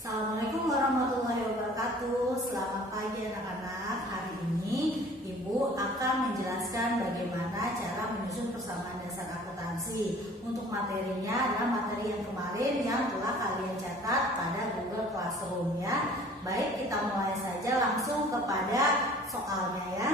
Assalamualaikum warahmatullahi wabarakatuh. Selamat pagi anak-anak. Hari ini Ibu akan menjelaskan bagaimana cara menyusun persamaan dasar akuntansi. Untuk materinya adalah materi yang kemarin yang telah kalian catat pada Google Classroom ya. Baik, kita mulai saja langsung kepada soalnya ya.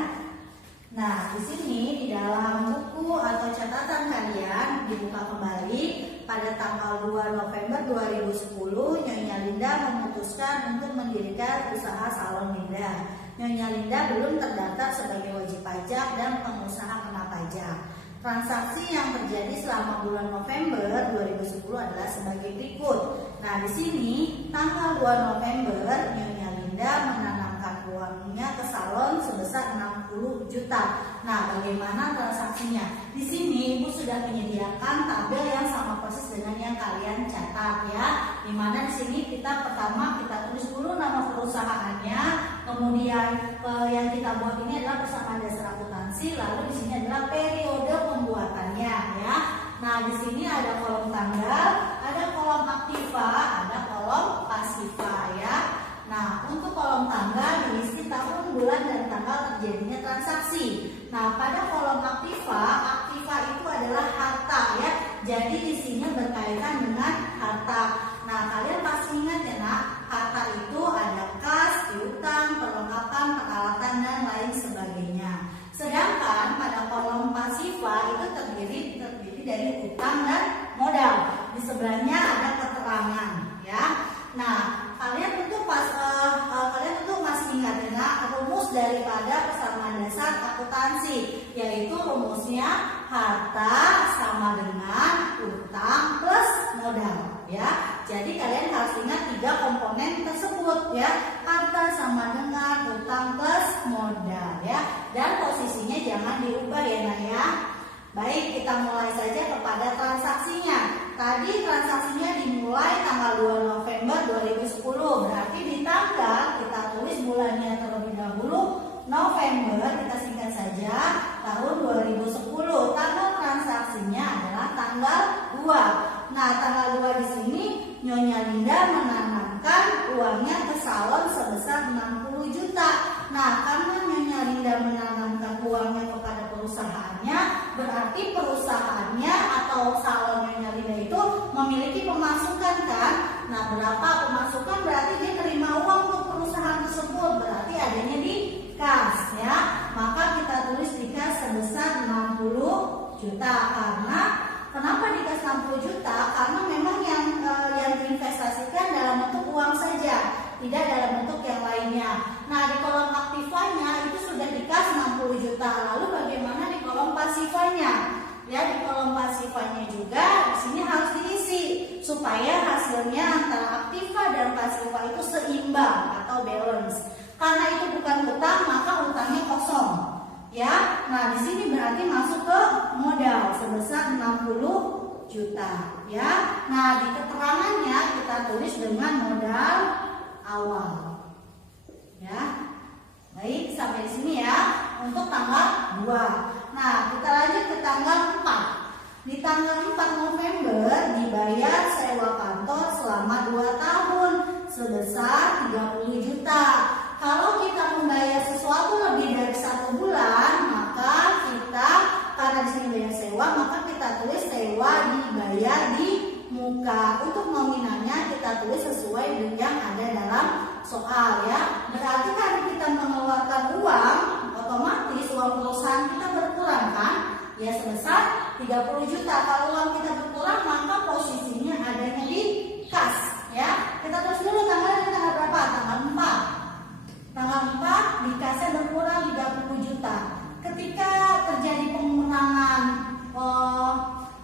Nah, di sini di dalam buku atau catatan kalian dibuka kembali pada tanggal 2 November 2010, Nyonya Linda memutuskan untuk mendirikan usaha salon Linda. Nyonya Linda belum terdaftar sebagai wajib pajak dan pengusaha kena pajak. Transaksi yang terjadi selama bulan November 2010 adalah sebagai berikut. Nah, di sini tanggal 2 November Nyonya Linda menanamkan uangnya ke salon sebesar 60 juta. Nah, bagaimana transaksinya? Di sini Ibu sudah menyediakan tabel yang sama persis dengan yang kalian catat ya. Dimana di sini kita pertama kita tulis dulu nama perusahaannya, kemudian yang kita buat ini adalah persamaan dasar akuntansi, lalu di sini adalah periode pembuatannya ya. Nah, di sini ada kolom tanggal, ada kolom aktiva, ada kolom pasiva ya. Nah, untuk kolom tanggal diisi tahun, bulan, dan tanggal terjadinya transaksi. Nah, pada kolom aktiva itu adalah harta ya. Jadi isinya berkaitan dengan harta. Nah, kalian pasti ingat ya nak, harta itu ada kas, piutang, perlengkapan, peralatan, dan lain sebagainya. Sedangkan pada kolom pasiva itu terdiri dari utang dan modal. Di sebelahnya ada keterangan ya. Nah, kalian tentu masih ingat ya rumus daripada persamaan dasar akuntansi, yaitu rumusnya harta sama dengan utang plus modal ya. Jadi kalian harus ingat 3 komponen tersebut ya. Harta sama dengan utang plus modal ya. Dan posisinya jangan diubah ya nak ya. Baik, kita mulai saja kepada transaksinya. Tadi transaksinya dimulai tanggal 2 November 2010. Berarti di tanggal kita tulis bulannya terlebih dahulu November, kita singkat saja tahun 2010. Tanggal transaksinya adalah tanggal 2. Nah, tanggal 2 di sini Nyonya Linda menanamkan uangnya ke salon sebesar 60 juta. Nah, karena Nyonya Linda menanamkan uangnya kepada perusahaannya, berarti perusahaannya atau salon Nyonya Linda itu memiliki pemasukan kan? Nah, berapa pemasukan berarti dia terima uang untuk perusahaan tersebut, berarti adanya di kas ya. Maka kita tulis di kas sebesar 60 juta. Karena kenapa di kas 60 juta? Karena memang yang diinvestasikan dalam bentuk uang saja, tidak dalam bentuk yang lainnya. Nah, di kolom aktivanya itu sudah di kas 60 juta. Lalu bagaimana di kolom pasivanya? Ya, di kolom pasivanya juga di sini harus diisi supaya hasilnya antara aktiva dan pasiva itu seimbang atau balance. Karena itu bukan utang, maka utangnya kosong. Ya. Nah, di sini berarti masuk ke modal sebesar 60 juta, ya. Nah, di keterangannya kita tulis dengan modal awal. Ya. Baik, sampai di sini ya untuk tanggal 2. Nah, kita lanjut ke tanggal 4. Di tanggal 4 November dibayar sewa kantor selama 2 tahun sebesar 30 juta. Kalau kita membayar sesuatu lebih dari 1 bulan, maka kita, karena di sini bayar sewa, maka kita tulis sewa dibayar di muka. Untuk nominalnya kita tulis sesuai dengan yang ada dalam soal ya. Berarti kan kita mengeluarkan uang, otomatis uang perusahaan kita berkurang kan? Ya, sebesar 30 juta. Kalau uang kita berkurang, maka posisinya adanya di kas ya. Kita tulis dulu tanggalnya tanggal berapa? Tanggal 4. Tanggal 4 di kasnya berkurang 30 juta. Ketika terjadi pengurangan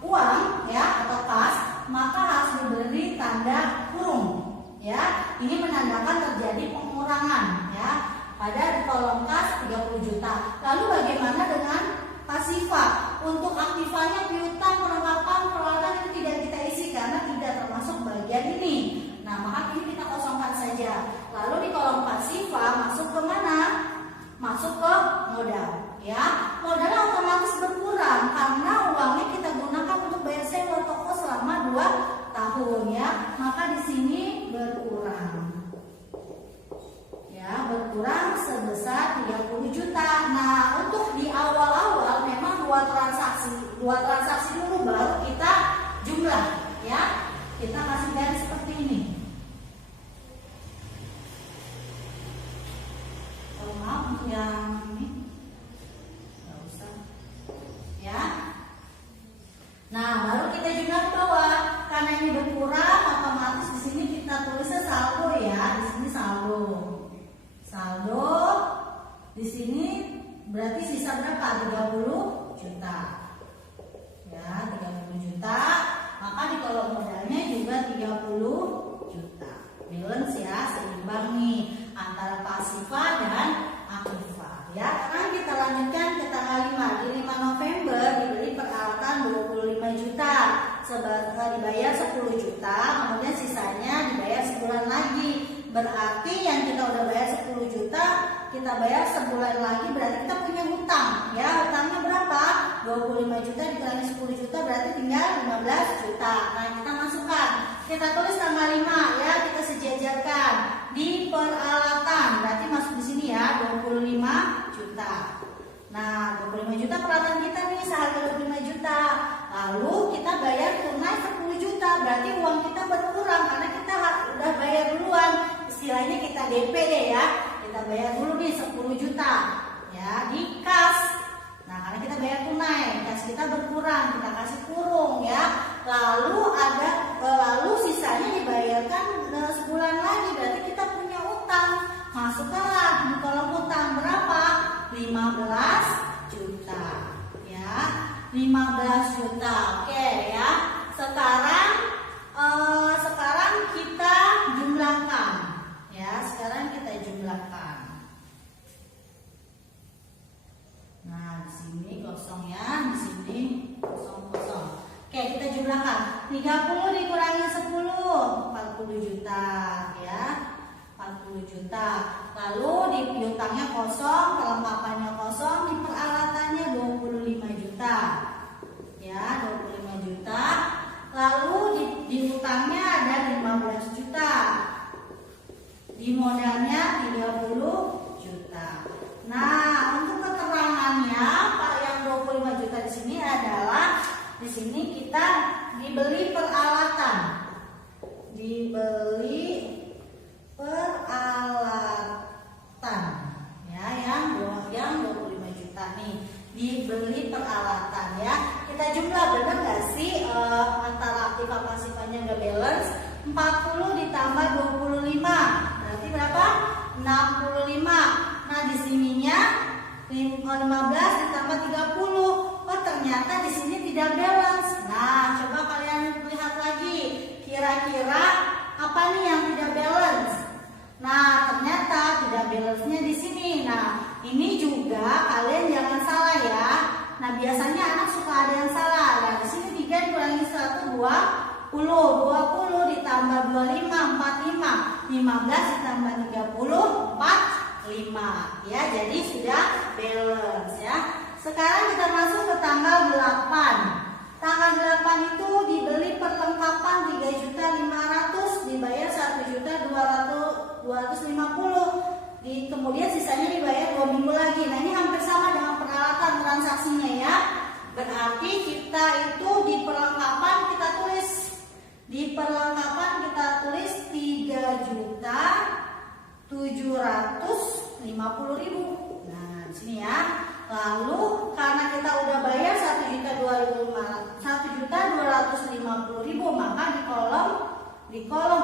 uang ya atau kas, maka harus diberi tanda kurung ya. Ini menandakan terjadi pengurangan ya. Pada di kolom kas 30 juta. Lalu bagaimana dengan pasiva? Untuk aktivanya piutang, perlengkapan, peralatan itu tidak kita isi karena tidak termasuk bagian ini. Nah, maka ini kita kosongkan saja. Lalu di kolom pasiva masuk ke mana? Masuk ke modal ya. Modalnya otomatis berkurang karena uangnya kita gunakan untuk bayar sewa toko selama 2 tahun ya. Maka di sini berkurang. Ya, berkurang sebesar 30 juta. Nah, untuk di awal-awal memang dua transaksi dulu baru kita jumlah, ya. Kita kasih garis seperti ini. Oh, maaf untuk yang ini. Nggak usah. Ya. Nah, baru kita jumlah ke bawah. Karena ini berkurang, otomatis di sini kita tulisnya saldo ya. Di sini saldo. Saldo di sini berarti sisa berapa? 30 juta. Ya, 30 juta. Maka di kolom modalnya juga 30 juta. Balance ya, seimbang nih antara pasifa dan aktiva. Ya, sekarang kita lanjutkan ke tanggal 5. Di 5 November dibeli peralatan 25 juta. Dibayar 10 juta, kemudian sisanya dibayar sebulan lagi. Berarti yang kita udah bayar 10 juta, kita bayar sebulan lagi, berarti kita punya hutang. Ya, hutangnya berapa? 25 juta dikurangi 10 juta berarti tinggal 15 juta. Nah, kita masukkan. Kita tulis tanggal 5 ya, kita sejajarkan di peralatan. Berarti masuk di sini ya, 25 juta. Nah, 25 juta peralatan kita nih seharga 25 juta. Lalu kita bayar tunai 10 juta. Berarti uang kita berkurang karena kita udah bayar duluan. Istilahnya kita DP deh ya. Kita bayar dulu nih 10 juta ya di kas. Nah, karena kita bayar tunai, kas kita berkurang, kita kasih kurung ya. Lalu sisanya dibayarkan sebulan lagi, berarti kita punya utang. Masukkanlah di kolom utang berapa? 15 juta ya. 15 juta. Oke ya. Sekarang kita jumlahkan. Ya, sekarang kita jumlahkan. Nah, di sini kosong ya, di sini kosong. Oke, kita jumlahkan. 30 dikurangi 10, 40 juta ya. 40 juta. Lalu di piutangnya kosong, kelengkapannya kosong, di peralatannya 25 juta. Ya, 25 juta. Lalu di hutangnya ada 15 juta. Di modalnya 30 juta. Nah, untuk keterangannya, Pak, yang 25 juta di sini adalah di sini kita dibeli peralatan. Dibeli peralatan. Ya, yang 25 juta nih. Dibeli peralatan ya. Kita jumlah benar nggak sih antara aktiva pasifanya nggak balance? 40 ditambah 25 berarti berapa? 65. Nah, di sininya 15 ditambah 30. Oh, ternyata di sini tidak balance. Nah, coba kalian lihat lagi. Kira-kira apa nih yang tidak balance? Nah, ternyata tidak balance-nya di sini. Nah, ini juga kalian jangan salah ya. Nah, biasanya anak suka ada yang salah. Nah, di sini 3 dikurangi 1 20 ditambah 25 45. 15 ditambah 30 45 ya. Jadi sudah balance ya. Sekarang kita masuk ke tanggal 8. Tanggal 8 itu dibeli perlengkapan 3.500.000, dibayar 1.250.000. Kemudian sisanya dibayar 2 minggu lagi. Nah, ini hampir sama dengan peralatan transaksinya ya. Berarti kita itu di perlengkapan kita tulis 3.750.000. Nah, di sini ya. Lalu karena kita udah bayar 1.250.000, maka di kolom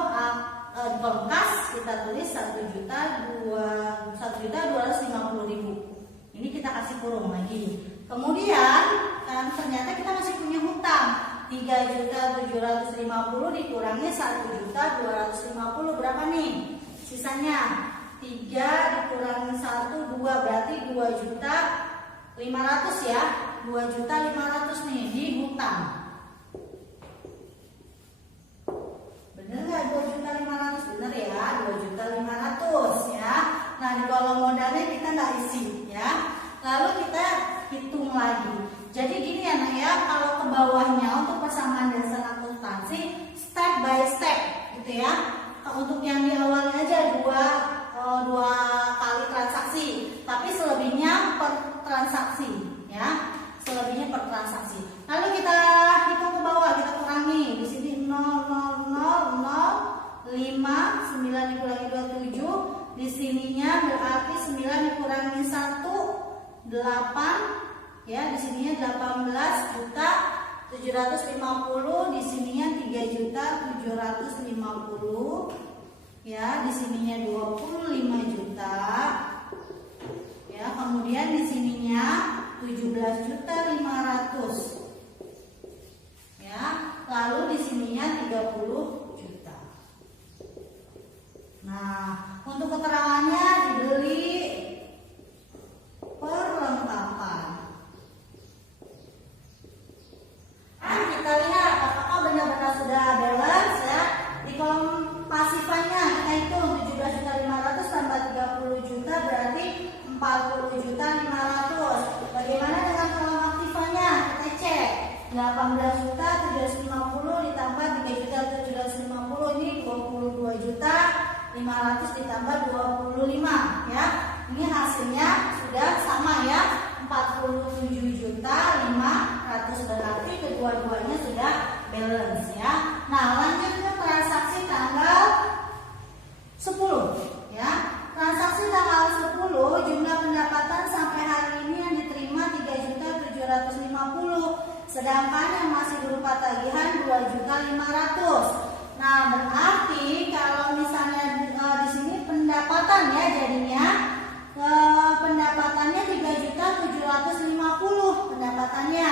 kas kita tulis 1.250.000. Ini kita kasih kurung lagi. Kemudian kan ternyata kita masih punya hutang 3.750.000 dikurangi 1.250.000 berapa nih? Sisanya 3 dikurangi 1 2 berarti 2.500.000 ya. 2.500.000 nih di hutang. Bener nggak 2.500.000? Bener ya, 2.500.000 ya. Nah, di kolom modalnya kita nggak isi ya. Lalu kita hitung lagi. Jadi gini ya, Nak ya, kalau ke bawahnya untuk persamaan dasar akuntansi step by step gitu ya. untuk yang di awalnya aja dua kali transaksi, tapi selebihnya per transaksi ya, selebihnya per transaksi. Lalu kita hitung ke bawah, kita kurangi. Di sini 0,0005, 9 dikurangi 27. Di sininya berarti 9 dikurangi 1, 8 ya, di sininya 18.750.000, di sininya 3.750.000 ya, di sininya 25 juta ya, kemudian di sininya 17.500.000 ya, lalu di sininya 30 juta. Nah, untuk keterangannya dibeli perlengkapan. Nah, kita lihat apakah benar-benar sudah balance ya. Di kolom pasifannya kita hitung 17.500 tambah 30 juta berarti 40.500.000. Bagaimana dengan kolom aktifannya? Kita cek 18.750.000 ditambah 3.750.000, ini 22.500.000 ditambah 25 ya. Ini hasilnya sudah sama ya, 47.500.000, berarti kedua-duanya sudah balance ya. Nah, lanjut ke transaksi tanggal 10 ya. Transaksi tanggal 10, jumlah pendapatan sampai hari ini yang diterima 3.750.000, sedangkan yang masih berupa tagihan 2.500.000. Nah, berarti kalau misalnya di sini pendapatan ya, jadinya pendapatannya 3.750.000 pendapatannya.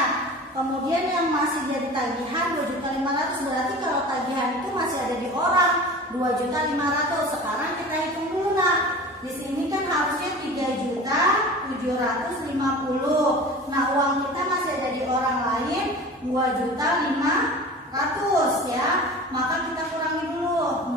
Kemudian yang masih jadi tagihan 2.500.000, berarti kalau tagihan itu masih ada di orang 2.500.000. Sekarang kita hitung dulu nah. Di sini kan harusnya 3.750.000. Nah, uang kita masih ada di orang lain 2.500.000 ya. Maka kita kurangi dulu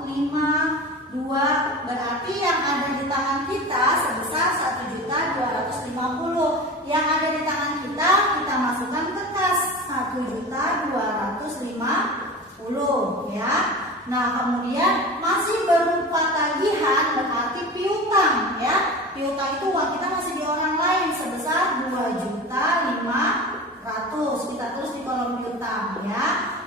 0,52, berarti yang ada di tangan kita sebesar 1.250.000. Yang ada di tangan kita masukkan ke kas 1.250.000 ya. Nah, kemudian masih berupa tagihan berarti piutang ya. Piutang itu uang kita masih di orang lain sebesar 2.500.000. Kita tulis di kolom piutang ya.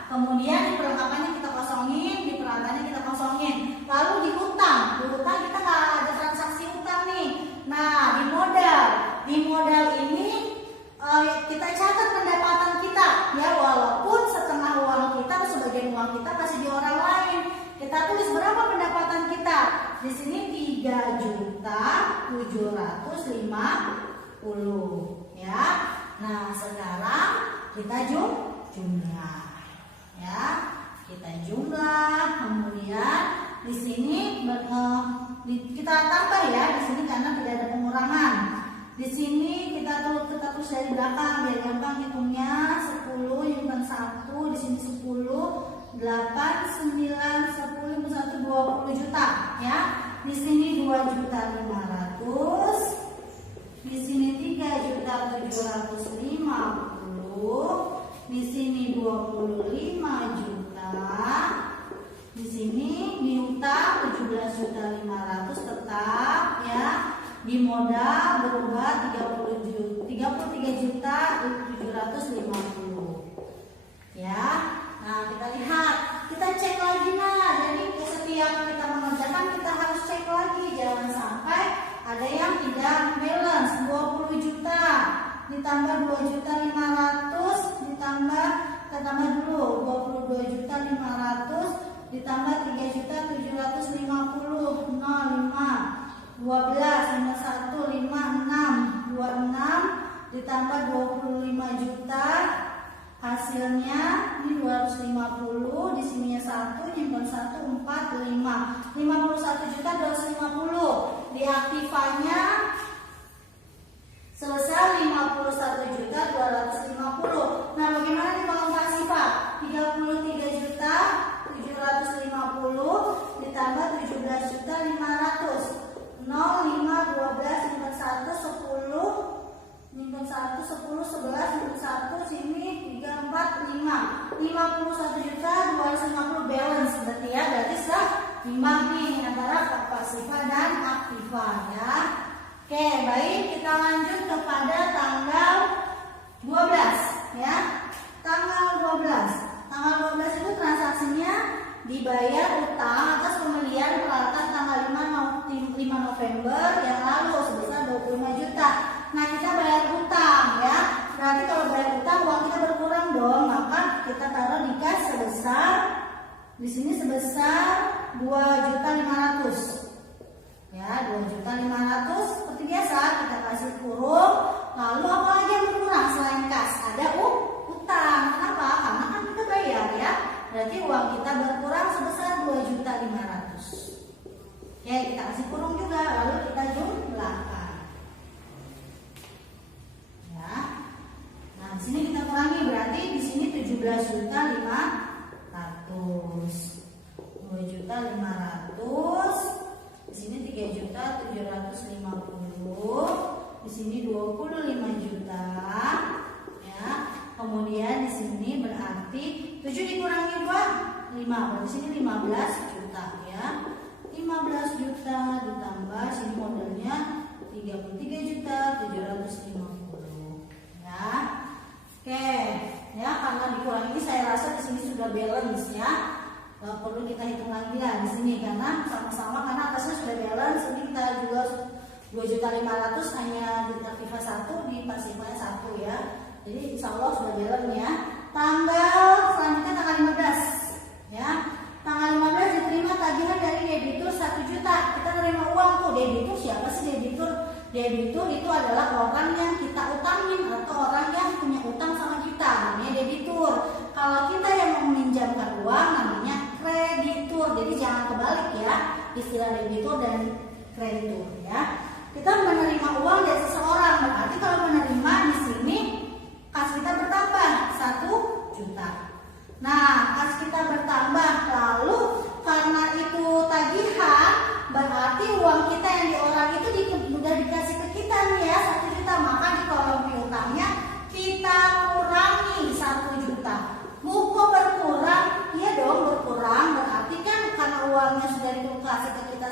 Kemudian di perlengkapannya kita kosongin, di peralatannya kita kosongin. Lalu di hutang kita nggak ada transaksi hutang nih. Nah, di modal ini kita catat pendapatan kita ya, walaupun setengah uang kita atau sebagian uang kita masih di orang lain. Kita tulis berapa pendapatan kita. Di sini 3.750.000 ya. Nah, sekarang kita jumlah ya. Kita jumlah, kemudian di sini kita tambah ya, di sini karena tidak ada pengurangan. Di sini kita tulis dari belakang biar gampang hitungnya. 10 yang 1, di sini 10, 8, 9, 10, 1, 20 juta ya. Di sini 2.500.000, di sini 3.750.000, di sini 25 juta, di sini diutang 17.500.000 tetap ya. Di modal berubah 33.750.000 ya. Nah, kita lihat, kita cek lagi nah. Jadi setiap kita mengerjakan kita harus cek lagi, jangan sampai ada yang tidak balance. 20 juta ditambah 2.500.000 ditambah dulu 22.500.000 ditambah 3.750.000, 05, 12, 51, 5, 6, 26 ditambah 25 juta, hasilnya ini 250, di sininya 1, nyimpan 1, 4, 5, 51.250.000. Di aktifannya selesai 51.250.000. Nah, bagaimana di kolom pasifah? 33.750 ditambah 17.500. 0, 5, 12, nyimpen 1, 10, nyimpen 1, 10, 11, nyimpen 1, sini 3, 4, 5, 51.250 balance berarti ya, berarti sudah imbang nih antara pasifa dan aktiva ya. Oke, baik, kita lanjut kepada tanggal 12 ya. Tanggal 12 itu transaksinya dibayar utang atas pembelian peralatan tanggal 5 November yang lalu sebesar 25 juta. Nah, kita bayar utang ya. Berarti kalau bayar utang uang kita berkurang dong, maka kita taruh di kas sebesar di sini sebesar 2.500.000. Ya, 2.500.000 seperti biasa kita kasih kurung. Lalu apa lagi yang berkurang selain kas? Ada utang. Kenapa? Karena kan kita bayar ya. Berarti uang kita berkurang sebesar 2.500.000. Ya, kita kasih kurung juga, lalu kita jumlahkan. Ya. Nah, di sini kita kurangi, berarti di sini 17.500.000. 2.500.000. Di sini 3.750.000. Di sini 25 juta. Ya. Kemudian di sini berarti 7 dikurangi 2, 5. Berarti sini 15 juta ya. 15 juta ditambah sini modalnya 33.750.000 ya. Oke, ya karena dikurangi ini saya rasa di sini sudah balance ya. Gak perlu kita hitung lagi lah di sini karena sama-sama karena atasnya sudah balance. Ini kita juga 2.500.000 hanya di aktiva 1, di pasifanya 1 ya. Jadi insya Allah sudah balance ya. Tanggal selanjutnya tanggal 15 ya. Tanggal 15 diterima tagihan dari debitur 1 juta. Kita terima uang tuh. Debitur siapa sih debitur? Debitur itu adalah orang yang kita utangin atau orang yang punya utang sama kita, namanya debitur. Kalau kita yang meminjamkan uang namanya kreditur. Jadi jangan kebalik ya istilah debitur dan kreditur ya. Kita menerima uang dari seseorang, berarti kalau menerima di sini kas kita bertambah 1 juta. Nah, kas kita bertambah, lalu karena itu tagihan, berarti uang kita yang di orang itu sudah dikasih ke kita nih ya 1 juta. Maka di kolom piutangnya kita kurangi 1 juta. Kok berkurang? Iya dong berkurang. Berarti kan karena uangnya sudah dikasih ke kita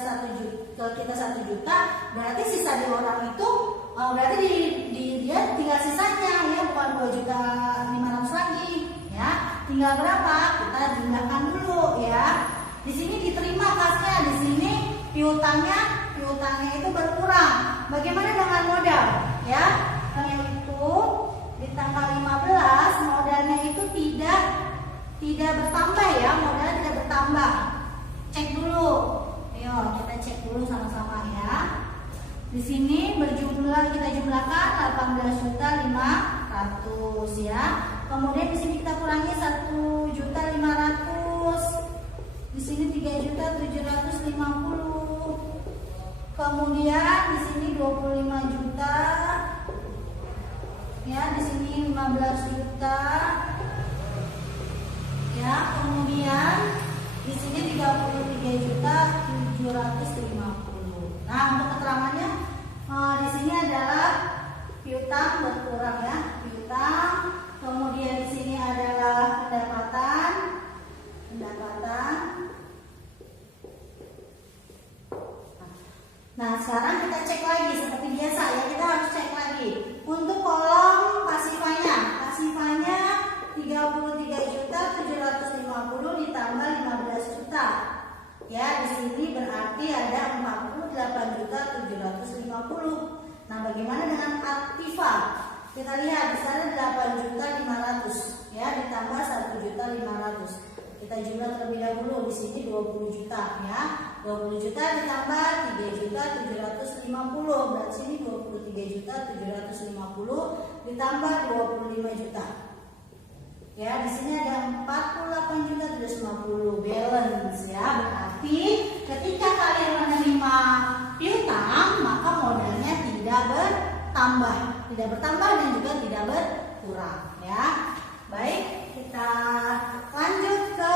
1 juta, berarti sisa di orang itu berarti dia tinggal sisanya ya, bukan 2.500.000 lagi ya. Tinggal berapa? Kita jumlahkan dulu ya. Di sini diterima kasnya, di sini piutangnya itu berkurang. Bagaimana dengan modal? Ya, yang itu di tanggal 15 modalnya itu tidak bertambah ya, modalnya tidak bertambah. Cek dulu. Ayo kita cek dulu sama-sama ya. Di sini berjumlah kita jumlahkan 18.500.000 ya. Kemudian di sini kita kurangi 1.500.000. Di sini 3.750.000. Kemudian di sini 25 juta. Ya, di sini 15 juta. Ya, kemudian di sini 33.750. Nah, untuk keterangannya di sini adalah piutang berkurang ya, piutang. Kemudian di sini adalah pendapatan. Nah, sekarang kita cek lagi seperti biasa ya, kita harus cek lagi untuk kolom pasifanya 33.750 ditambah 15 juta. Ya, di sini berarti ada 48.750. Nah, bagaimana dengan aktiva? Kita lihat di sana 8.500.000 ya, ditambah 1.500.000. Kita jumlah terlebih dahulu. Di sini 20 juta ya. 20 juta ditambah 3.750. Berarti sini 23.750 ditambah 25 juta. Ya, di sini ada 48.750 balance ya. Berarti ketika kalian menerima piutang, maka modalnya tidak bertambah dan juga tidak berkurang ya. Baik, kita lanjut ke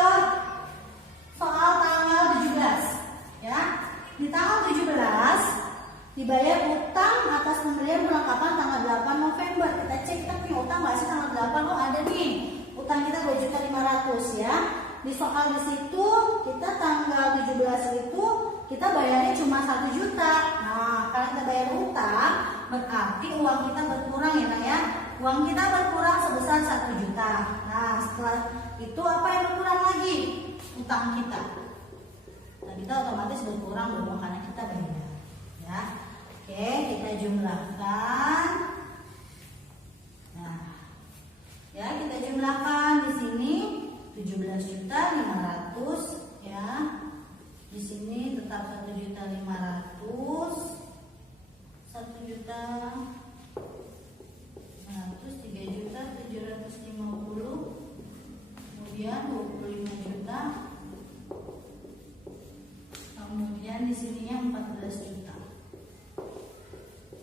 soal tanggal 17 ya. Di tanggal 17 dibayar utang atas pembelian perlengkapan tanggal 8 November. Kita cek kita punya utang nggak sih tanggal 8? Oh, ada nih. Utang kita 2.500.000 ya. Di soal di situ kita tanggal 17 utang 1 juta. Nah, kalau kita bayar utang, berarti uang kita berkurang ya Nak ya. Uang kita berkurang sebesar 1 juta. Nah, setelah itu apa yang berkurang lagi? Utang kita. Nah, kita otomatis berkurang dong karena kita bayar. Ya. Oke, kita jumlahkan. Nah, ya kita jumlahkan di sini 17.500.000 ya. Di sini tetap 1.500.000, 1.100.000, 3.750.000, kemudian 25 juta, kemudian di sininya 14 juta,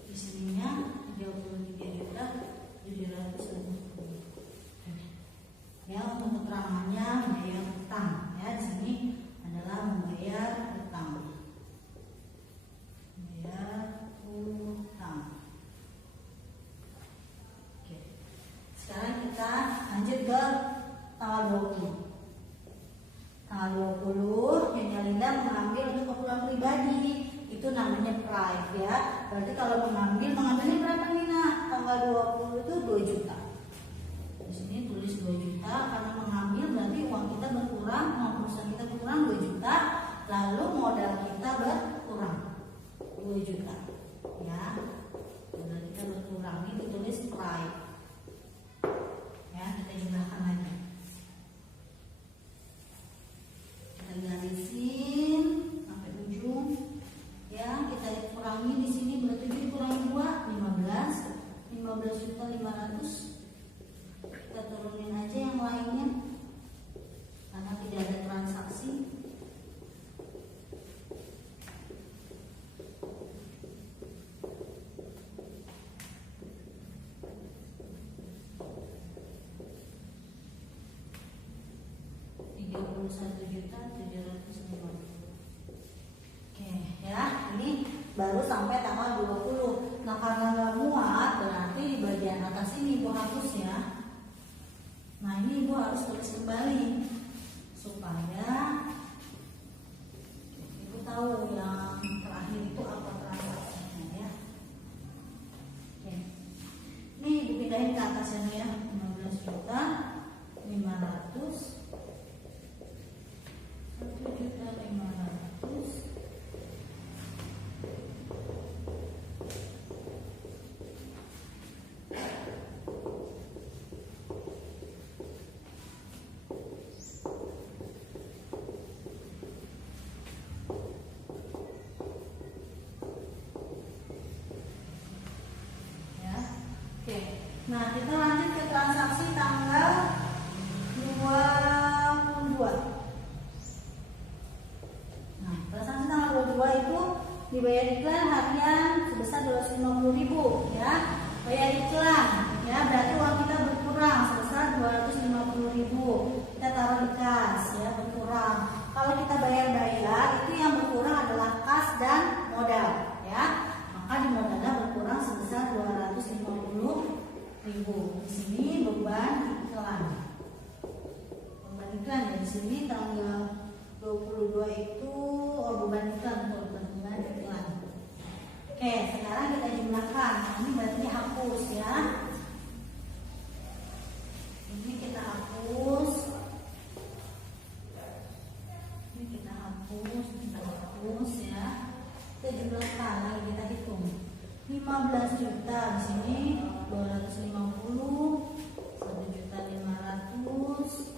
di sininya 33.750.000. Ya, untuk keterangannya membayar utang ya, di sini adalah membayar utang. Membayar utang. Oke. Sekarang kita lanjut ke tanggal 20. Tanggal 20 Nyonya Linda mengambil untuk keperluan pribadi. Itu namanya private ya. Berarti kalau mengambilnya berapa nih Nak? Tanggal 20 itu 2 juta. Di sini tulis 2 juta karena mengambil berarti uang kita berkurang, uang perusahaan kita berkurang 2 juta, lalu modal kita berkurang 2 juta. Ya. Modal kita berkurang, ini ditulis price. Ya, kita jumlahkan lagi. Kita garisin sampai ujung. Ya, kita kurangi di sini berarti dikurangi 2, 15.500.000. Kita turunin aja yang lainnya karena tidak ada transaksi. Oke ya, ini baru sampai tanggal 20. Nah, karena nggak muat berarti di bagian atas ini Ibu hapus ya. Nah, ini Ibu harus tulis kembali supaya Ibu tahu yang terakhir itu apa transaksinya ya. Oke. Ini Ibu pindahin ke atasnya ya, 15.500.000, 1.500.000. Nah, kita lanjut ke transaksi tanggal 22. Nah, transaksi tanggal 22 itu dibayar iklan harian sebesar 250.000 ya. Bayar iklan ya, berarti uang kita berkurang sebesar 250.000. Kita taruh di kas ya, berkurang. Kalau kita bayar itu yang berkurang adalah kas dan modal ya. Maka di modalnya berkurang sebesar 250.000. Di sini beban iklan. Beban iklan ya, di sini tanggal 22 itu beban iklan, beban iklan. Oke, sekarang kita jumlahkan. Ini berarti hapus ya. Ini kita hapus. Ini kita hapus ya. Kita jumlahkan lagi, kita hitung. 15 juta di sini 250, 1.500.000,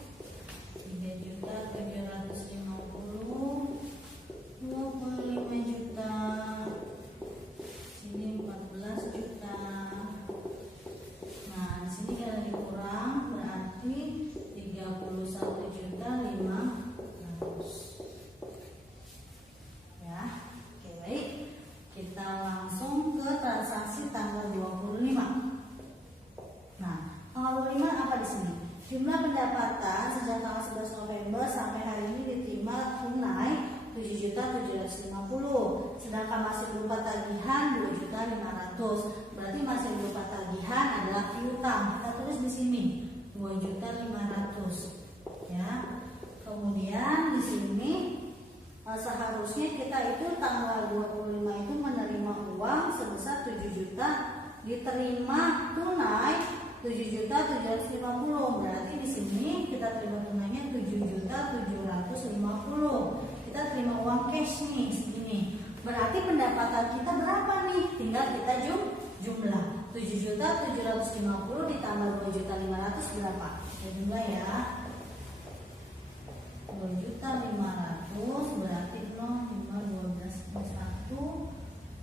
3.750.000, 25 juta, sini 14 juta. Nah, di sini kalau dikurang berarti 31.500.000. Ya, oke baik. Kita langsung ke transaksi tanggal 25. Nah, tanggal 25 apa di sini? Jumlah pendapatan sejak tanggal 11 November sampai hari ini diterima tunai 7.750.000. Sedangkan masih berupa tagihan 2.500.000. Berarti masih berupa tagihan adalah piutang. Kita tulis di sini 2.500.000. Ya. Kemudian di sini Seharusnya kita itu tanggal 25 itu menerima uang sebesar 7 juta, diterima tunai 7.750.000. Berarti di sini kita terima tunainya 7.750.000. Kita terima uang cash nih segini. Berarti pendapatan kita berapa nih? Tinggal kita jumlah 7.750.000 ditambah 2.500.000 berapa? Kita jumlah ya. 2.500.000 berarti 0, 5, 12, 1,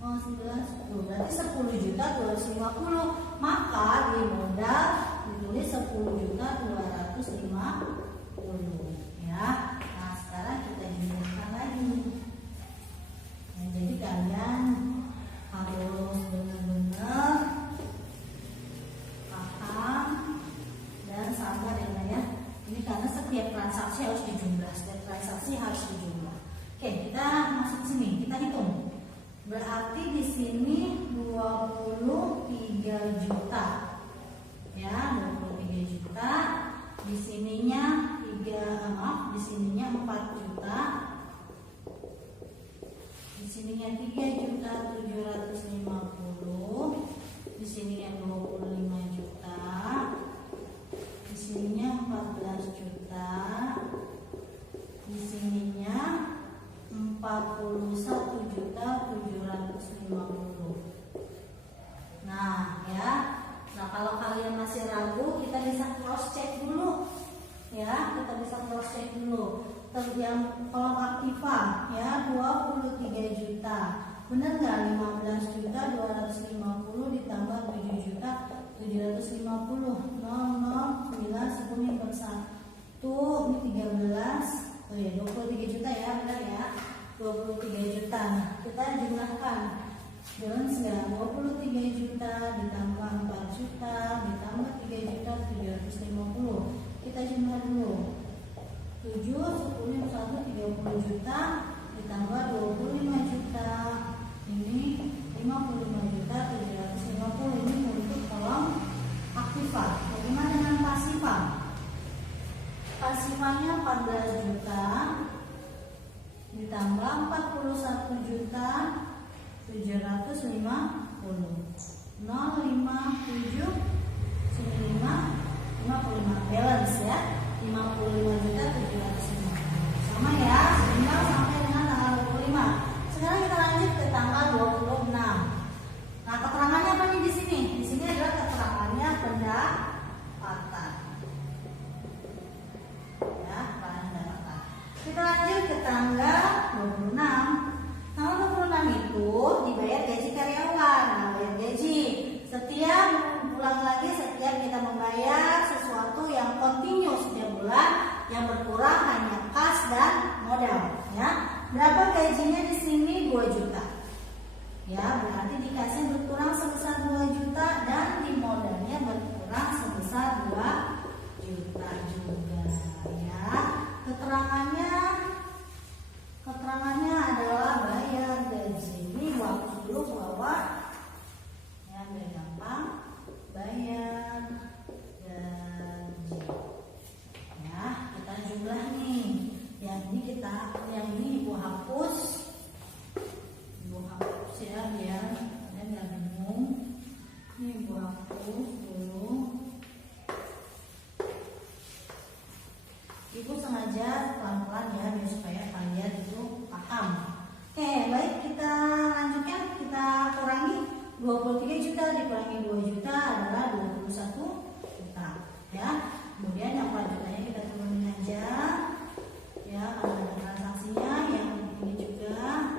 9, 10. Berarti 10.250.000. Maka di modal ditulis 10.250.000 ya. Nah, sekarang kita jumlahkan lagi. Nah, jadi kalian harus benar-benar paham dan sabar ya. Ini karena setiap transaksi harus dijumlah, setiap transaksi harus dijumlah. Oke, kita masuk sini, kita hitung. Berarti di sini 23 juta. Ya, 23 juta. Di sininya 4 juta. Di sininya 3.750.000. Di sininya 25 juta. Di sininya 14 juta. Di sininya 41.750.000. Nah, ya. Nah, kalau kalian masih ragu, kita bisa cross check dulu. Ya, kita bisa cross check dulu. Yang kolom aktiva ya 23 juta. Benar nggak? 15.250 ditambah 7.750. 0, 9, 10 per 1. Ini 13. Oh ya, 23 juta ya, benar ya. 23 juta. Nah, kita jumlahkan. Jalan segala 23 juta ditambah 4 juta ditambah 3.750. Kita jumlah dulu. 7, 10, 1, 30 juta ditambah 25 juta. Ini 55 juta 750. Ini untuk kolom aktiva. Bagaimana dengan pasifa? Pasifanya 14 juta ditambah 41 juta 750. 0, 5, 7, 95, 55. Balance ya. 55 juta 750. Sama ya, tinggal sampai dengan tanggal 25. Sekarang kita lanjut ke tanggal 26. Nah, keterangannya apa nih di sini? Di sini adalah keterangannya pendapatan. Ya, pendapatan. Kita lanjut ke tanggal 26. Tanggal 26 itu dibayar gaji karyawan. Nah, bayar gaji. Setiap kita membayar sesuatu yang kontinu setiap bulan, yang berkurang hanya kas dan modal. Ya, berapa gajinya di sini? 2 juta. Ya, berarti di kasnya berkurang sebesar 2 juta dan di modalnya berkurang sebesar 2 juta juga. Ya, keterangannya adalah bayar gaji. Ini waktu dulu bahwa ya biar gampang, bayar gaji. Ya, kita jumlah nih. Yang ini ibu hapus. Ibu hapus ya biar kalian nggak bingung. Ini ibu hapus dulu. Ibu sengaja pelan-pelan ya biar supaya kalian itu paham. Oke, baik, kita lanjutkan. Kita kurangi 23 juta dikurangi 2 juta adalah 21 juta. Ya, kemudian yang 4 jutanya kita turunin aja. Ya, kalau ada transaksinya yang ini juga,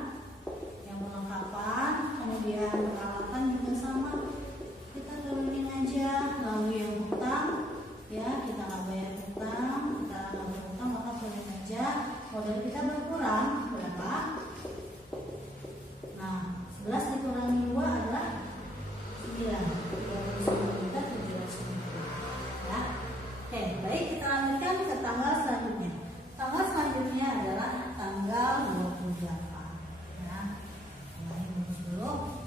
yang perlengkapan, kemudian peralatan juga sama. Kita turunin aja. Lalu yang hutang, ya kita nggak bayar hutang, kita nggak berhutang maka turunin aja. Modal kita berkurang berapa? Nah, 11 dikurangi 2 adalah 9. 39 juta 750. Ya. Oke, baik, kita lanjutkan ke tanggal selanjutnya. Tanggal selanjutnya adalah tanggal 28. Ya. Mulai dulu.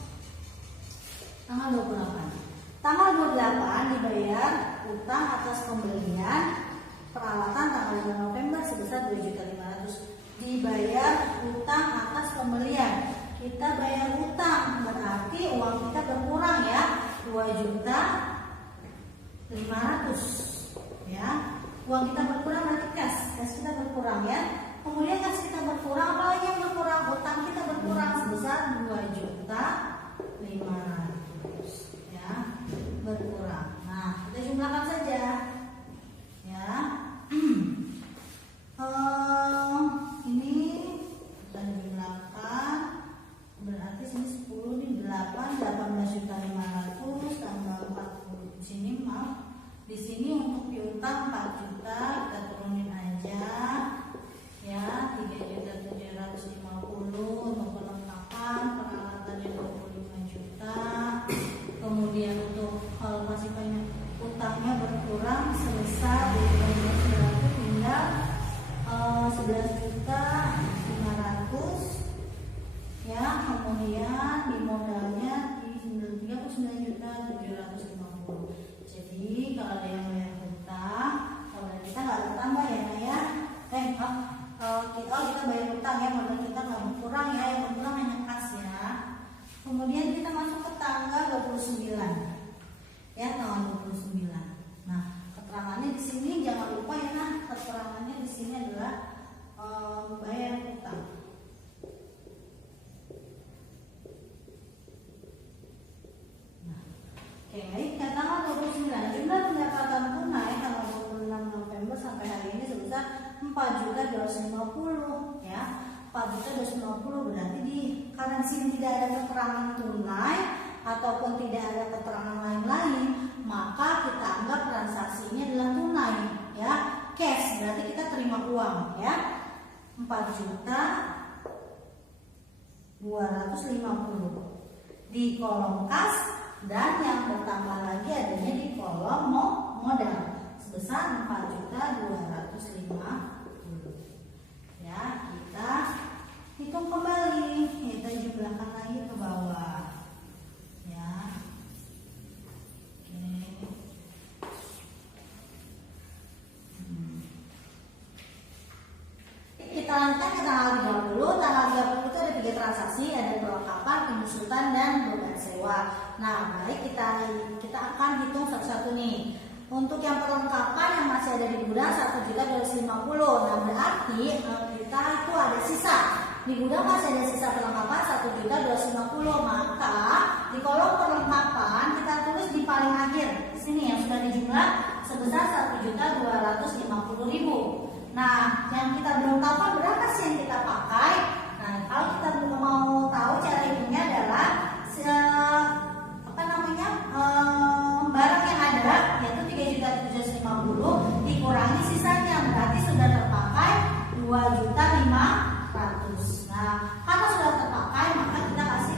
Tanggal 28. Tanggal 28 dibayar utang atas pembelian peralatan tanggal 5 November sebesar 2.500.000. Dibayar kita bayar hutang, berarti uang kita berkurang ya, 2.500.000 ya. Uang kita berkurang berarti kas kita berkurang ya. Kemudian kas kita berkurang, apalagi yang berkurang? Hutang kita berkurang sebesar 2.500.000 ya, berkurang. Nah, kita jumlahkan saja ya. Ini kita jumlahkan, berarti sini 10 nih, 18.500.000 tambah 40 di sini, maaf. Di sini untuk piutang 4 juta, kita turunin aja ya, 3.750.000 untuk perlengkapan peralatannya 25 juta. Kemudian untuk kalau masih banyak utangnya berkurang sebesar 2.900 tinggal 11.500.000 ya. Kemudian di modalnya di 39.750.000. Jadi kalau ada yang bayar hutang, modal kita nggak bertambah ya Nak ya. Kita bayar hutang ya, modal kita nggak berkurang ya, yang berkurang hanya kas ya. Kemudian kita masuk ke tanggal 29 ya, tanggal 29. Nah, keterangannya di sini jangan lupa ya Nah, keterangannya di sini adalah bayar hutang. Baik, tanggal 29 jumlah pendapatan tunai tanggal 26 November sampai hari ini sebesar 4.250 ya. 4.250 berarti karena di sini tidak ada keterangan tunai ataupun tidak ada keterangan lain-lain, maka kita anggap transaksinya adalah tunai ya, cash, berarti kita terima uang ya. 4.250 di kolom kas, dan yang bertambah lagi adanya di kolom modal sebesar 4.250 ya. Kita hitung kembali, kita jumlahkan lagi ke bawah ya. Kita lanjutkan ke tanggal 30. Tanggal 30 itu ada 3 transaksi, ada perlengkapan, penyusutan, dan beban sewa. Nah, baik, kita akan hitung satu-satu nih. Untuk yang perlengkapan yang masih ada di gudang 1.250.000. Nah, berarti kita itu ada sisa. Di gudang masih ada sisa perlengkapan 1.250.000. Maka di kolom perlengkapan kita tulis di paling akhir di sini yang sudah dijumlah sebesar 1.250.000. Nah, yang kita belum tahu berapa sih yang kita pakai. Nah, kalau kita mau tahu, cara hitungnya adalah barang yang ada yaitu 3.750.000 dikurangi sisanya, berarti sudah terpakai 2.500.000. Nah, karena sudah terpakai maka kita kasih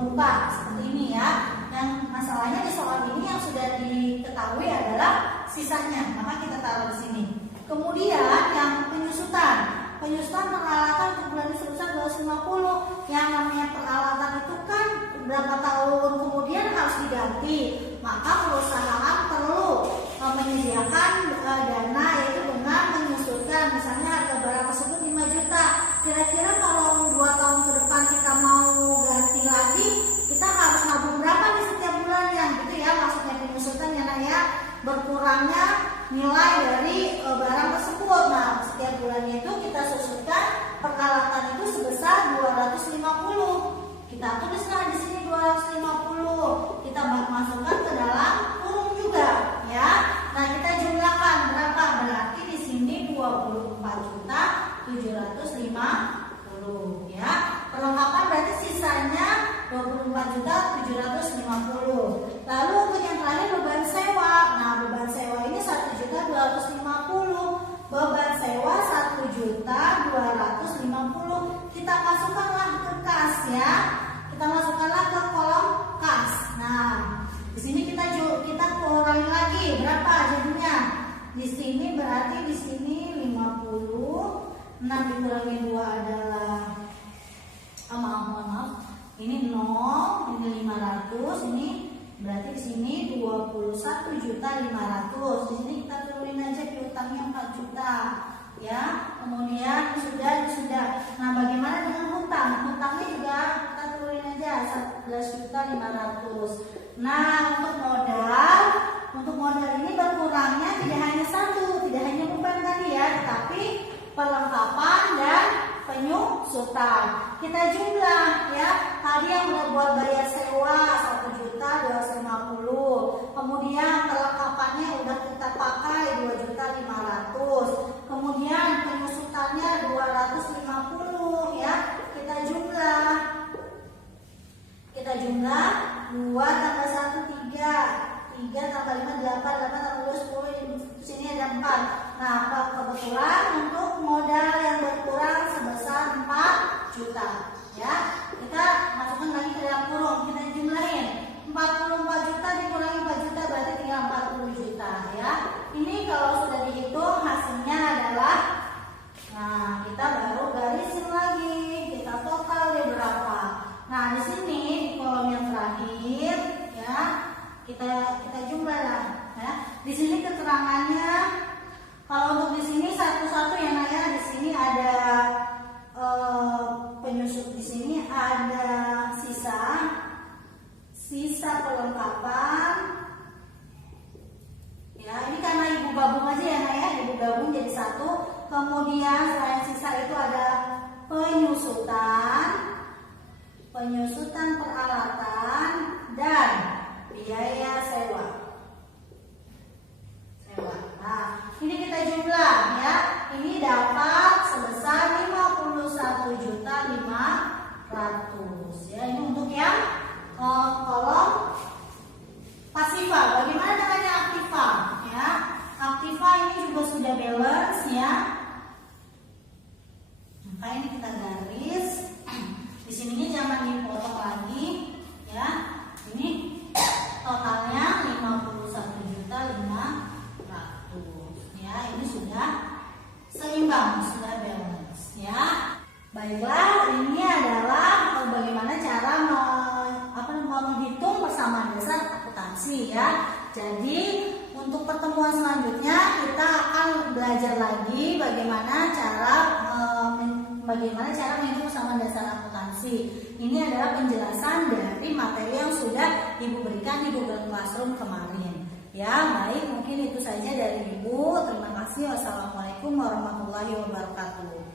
buka seperti ini ya. Yang masalahnya di soal ini yang sudah diketahui adalah sisanya, maka kita taruh di sini. Kemudian yang penyusutan peralatan untuk bulan ini sebesar 250. Yang namanya peralatan itu kan berapa tahun kemudian harus diganti, maka perusahaan perlu menyediakan dana yaitu dengan menyusunkan, misalnya harga barang tersebut 5 juta. Kira-kira kalau 2 tahun ke depan kita mau ganti lagi, kita harus nabung berapa di setiap bulannya gitu ya, maksudnya penyusutan ya Nak ya, berkurangnya nilai dari barang tersebut. Nah, setiap bulannya itu kita susunkan peralatan itu sebesar 250. Kita tulislah di sini 250. Kita masukkan ke dalam kurung juga ya. Nah, kita jumlahkan berapa? Berarti di sini 24.750 ya. Perlengkapan berarti sisanya 24.750. Lalu untuk yang terakhir beban sewa. Nah, beban sewa ini 1.250. Beban sewa 1.250. Kita masukkanlah ke kas ya. Kita masukkanlah ke kolom kas. Nah, di sini kita kurangi lagi berapa jadinya? Di sini berarti di sini 50. 6 dikurangi 2 adalah maaf. Ini 0, ini 500, ini berarti di sini 21.500.000. Di sini kita turunin aja piutangnya 4 juta. Ya, kemudian sudah. Nah, bagaimana dengan hutang? Hutangnya juga 12.500.000. Nah, untuk modal ini berkurangnya tidak hanya satu, tidak hanya beban tadi ya, tetapi perlengkapan dan penyusutan. Kita jumlah ya, tadi yang udah buat bayar sewa 1.250.000, kemudian perlengkapannya udah kita pakai 2.500.000, kemudian penyusutannya 250 ya. Kita jumlah 2 tambah 1 3, 3 tambah 5 8, 8 tambah 2 10, di sini ada 4. Nah, kebetulan untuk modal yang berkurang sebesar 4 juta ya. Kita masukkan lagi ke dalam kurung, kita jumlahin 44 juta dikurangi 4 juta berarti tinggal 40 juta ya. Ini kalau sudah dihitung hasilnya adalah, nah kita baru garisin lagi, kita total deh berapa. Nah, di sini di kolom yang terakhir ya, kita jumlah lah ya. Di sini keterangannya, kalau untuk di sini satu-satu ya Nak ya. Di sini ada penyusup, di sini ada sisa perlengkapan ya. Ini karena ibu gabung aja ya Nak ya, ibu gabung jadi satu. Kemudian selain sisa itu ada penyusutan peralatan dan biaya sewa. Nah, ini kita jumlah ya. Ini dapat sebesar 51.500.000 ya. Ini untuk yang kolom pasifa. Bagaimana dengan aktiva ya? Aktiva ini juga sudah balance ya. Maka ini kita garis. Di sininya jangan dipotong lagi ya. Ini totalnya 51.500.000 ya. Ini sudah seimbang, sudah balance ya. Baiklah, ini adalah bagaimana cara menghitung persamaan dasar akuntansi ya. Jadi untuk pertemuan selanjutnya kita akan belajar lagi bagaimana cara menghitung persamaan dasar akuntansi. Ini adalah penjelasan dari materi yang sudah Ibu berikan di Google Classroom kemarin. Ya, baik, mungkin itu saja dari Ibu. Terima kasih. Wassalamualaikum warahmatullahi wabarakatuh.